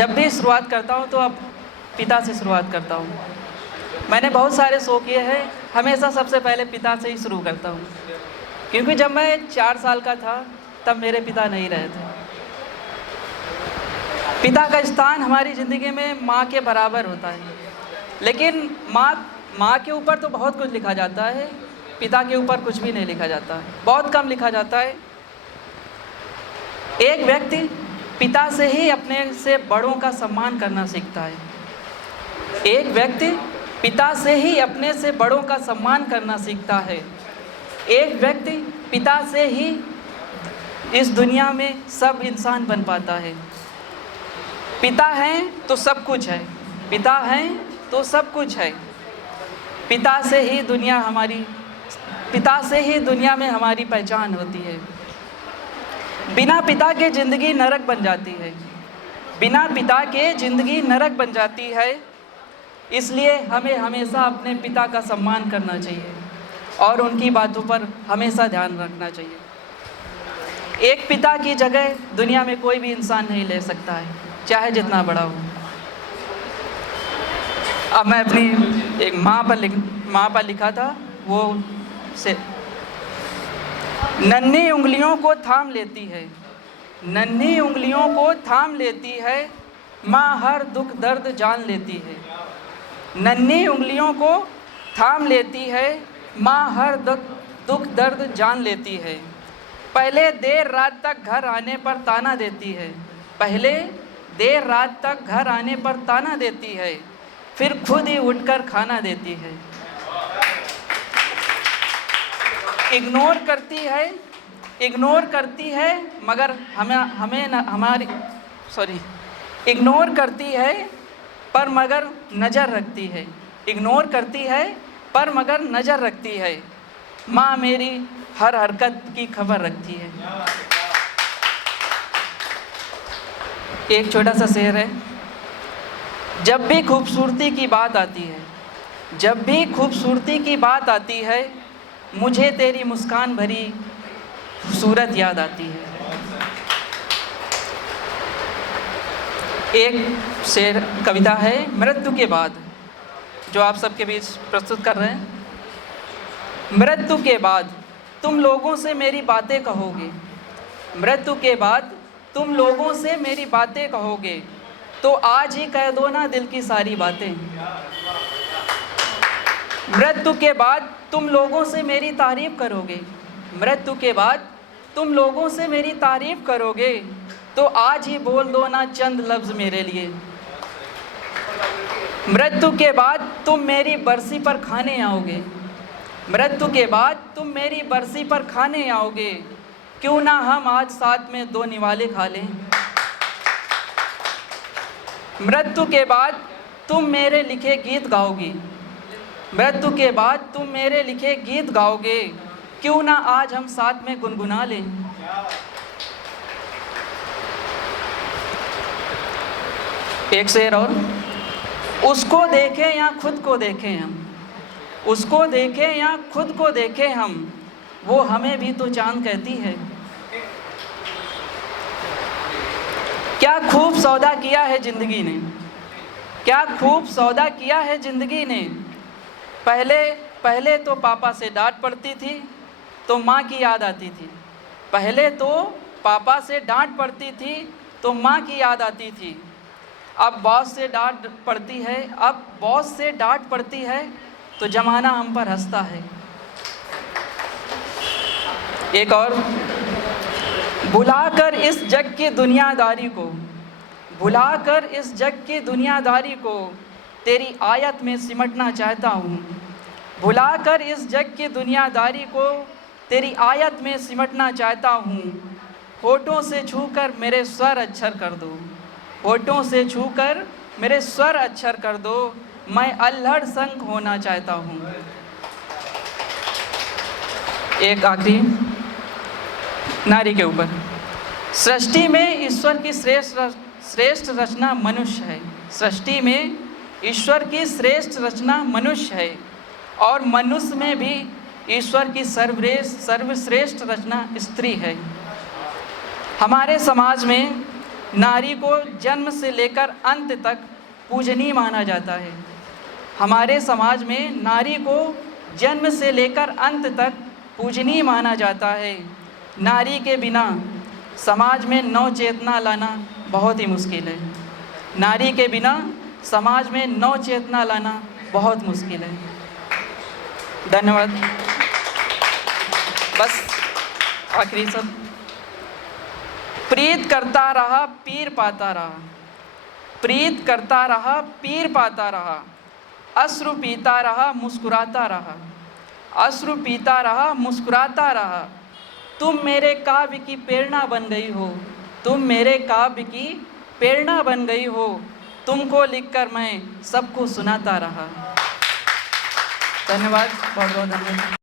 जब भी शुरुआत करता हूँ तो अब पिता से शुरुआत करता हूँ। मैंने बहुत सारे शो किए हैं, हमेशा सबसे पहले पिता से ही शुरू करता हूँ, क्योंकि जब मैं 4 साल का था तब मेरे पिता नहीं रहे थे। पिता का स्थान हमारी ज़िंदगी में माँ के बराबर होता है, लेकिन माँ के ऊपर तो बहुत कुछ लिखा जाता है, पिता के ऊपर कुछ भी नहीं लिखा जाता है, बहुत कम लिखा जाता है। एक व्यक्ति पिता से ही अपने से बड़ों का सम्मान करना सीखता है। एक व्यक्ति पिता से ही अपने से बड़ों का सम्मान करना सीखता है। एक व्यक्ति पिता से ही इस दुनिया में सब इंसान बन पाता है। पिता हैं तो सब कुछ है, पिता हैं तो सब कुछ है। पिता से ही दुनिया में हमारी पहचान होती है। बिना पिता के ज़िंदगी नरक बन जाती है, बिना पिता के ज़िंदगी नरक बन जाती है। इसलिए हमें हमेशा अपने पिता का सम्मान करना चाहिए और उनकी बातों पर हमेशा ध्यान रखना चाहिए। एक पिता की जगह दुनिया में कोई भी इंसान नहीं ले सकता है, चाहे जितना बड़ा हो। अब मैं अपनी एक माँ पर लिखा था, वो से नन्ही उंगलियों को थाम लेती है, नन्ही उंगलियों को थाम लेती है, माँ हर दुख दर्द जान लेती है। नन्ही उंगलियों को थाम लेती है, माँ हर दुख दर्द जान लेती है। पहले देर रात तक घर आने पर ताना देती है, पहले देर रात तक घर आने पर ताना देती है, फिर खुद ही उठकर खाना देती है। इग्नोर करती है मगर इग्नोर करती है पर मगर नज़र रखती है। इग्नोर करती है पर मगर नज़र रखती है। माँ मेरी हर हरकत की खबर रखती है। एक छोटा सा शेर है। जब भी खूबसूरती की बात आती है, जब भी खूबसूरती की बात आती है, मुझे तेरी मुस्कान भरी सूरत याद आती है। एक शेर कविता है मृत्यु के बाद, जो आप सबके बीच प्रस्तुत कर रहे हैं। मृत्यु के बाद तुम लोगों से मेरी बातें कहोगे, मृत्यु के बाद तुम लोगों से मेरी बातें कहोगे, तो आज ही कह दो ना दिल की सारी बातें। मृत्यु के बाद तुम लोगों से मेरी तारीफ़ करोगे, मृत्यु के बाद तुम लोगों से मेरी तारीफ़ करोगे, तो आज ही बोल दो ना चंद लफ्ज़ मेरे लिए। मृत्यु के बाद तुम मेरी बरसी पर खाने आओगे, मृत्यु के बाद तुम मेरी बरसी पर खाने आओगे, क्यों ना हम आज साथ में 2 निवाले खा लें। मृत्यु के बाद तुम मेरे लिखे गीत गाओगी, मृत्यु के बाद तुम मेरे लिखे गीत गाओगे, क्यों ना आज हम साथ में गुनगुना लें। एक शेर और। उसको देखें या खुद को देखें हम, उसको देखें या खुद को देखें हम, वो हमें भी तो चांद कहती है। क्या खूब सौदा किया है ज़िंदगी ने, क्या खूब सौदा किया है ज़िंदगी ने। पहले तो पापा से डांट पड़ती थी तो माँ की याद आती थी, पहले तो पापा से डांट पड़ती थी तो माँ की याद आती थी। अब बॉस से डांट पड़ती है, अब बॉस से डांट पड़ती है तो ज़माना हम पर हंसता है। एक और। भुलाकर इस जग की दुनियादारी को, भुलाकर इस जग की दुनियादारी को, तेरी आयत में सिमटना चाहता हूँ। भुलाकर इस जग की दुनियादारी को, तेरी आयत में सिमटना चाहता हूँ। होठों से छूकर मेरे स्वर अक्षर कर दो, होठों से छूकर मेरे स्वर अक्षर कर दो, मैं अल्हड़ संग होना चाहता हूँ। एक आखिरी नारी के ऊपर। सृष्टि में ईश्वर की श्रेष्ठ रचना मनुष्य है, सृष्टि में ईश्वर की श्रेष्ठ रचना मनुष्य है, और मनुष्य में भी ईश्वर की सर्वश्रेष्ठ रचना स्त्री है। हमारे समाज में नारी को जन्म से लेकर अंत तक पूजनीय माना जाता है। हमारे समाज में नारी को जन्म से लेकर अंत तक पूजनीय माना जाता है। नारी के बिना समाज में नव चेतना लाना बहुत ही मुश्किल है। नारी के बिना समाज में नव चेतना लाना बहुत मुश्किल है। धन्यवाद। बस आखिरी सब, प्रीत करता रहा पीर पाता रहा, प्रीत करता रहा पीर पाता रहा, अश्रु पीता रहा मुस्कुराता रहा, अश्रु पीता रहा मुस्कुराता रहा। तुम मेरे काव्य की प्रेरणा बन गई हो, तुम मेरे काव्य की प्रेरणा बन गई हो, तुमको लिखकर मैं सबको सुनाता रहा। धन्यवाद, बहुत बहुत धन्यवाद।